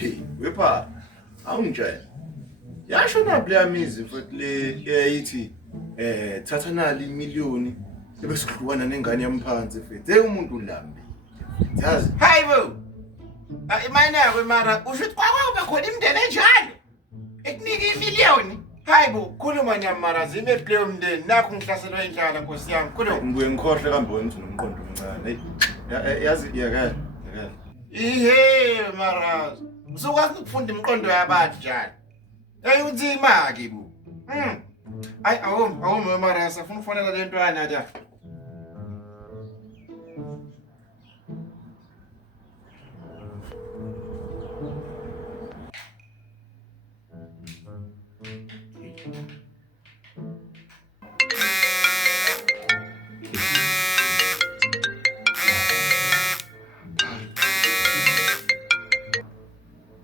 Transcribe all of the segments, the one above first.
Hey, wepha, awungitshela. Yasho na leya mizi futhi le eyayithi thatha nali imiliyoni ebesihlukana nengane yamphansi futhi. Hey umuntu ulambi. Yazi? Hayibo. Imali yakho mara usho ukuthi kwakwaba khona imndeni enjalo. Ekunika imiliyoni. Hayibo, khuluma nyamara zime play umndeni nakho ngihlaselwa indlala Nkosi yami. Khuluma. Ngibuye ngikhohle kambe wena uthi nomqondo omncane. Hey, yazi yakala. Ihe mara. Usukwazi ukufunda imiqondo yabantu njalo. Hey unzima ke bu. Ay awom mara safuna ukufonela le ntwana la.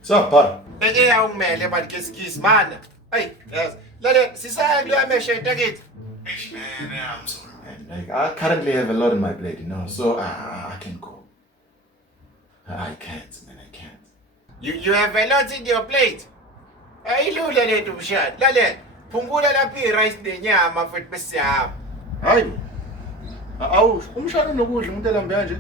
Sapara. Awumele bantu kesikisi mana. Hey, yazi. Lale sisaya kuleya meshete kithi. Man, I'm sorry, man. Like, I currently have a lot on my plate, you know, so I can go. I can't, man, I can't. You have a lot in your plate. Ayilula lethu mshana. Lale, phungula lapha i-rice nenyama futhi bese siyahamba. Hayi. Awu, umshana nokudla umuntu elambe kanje.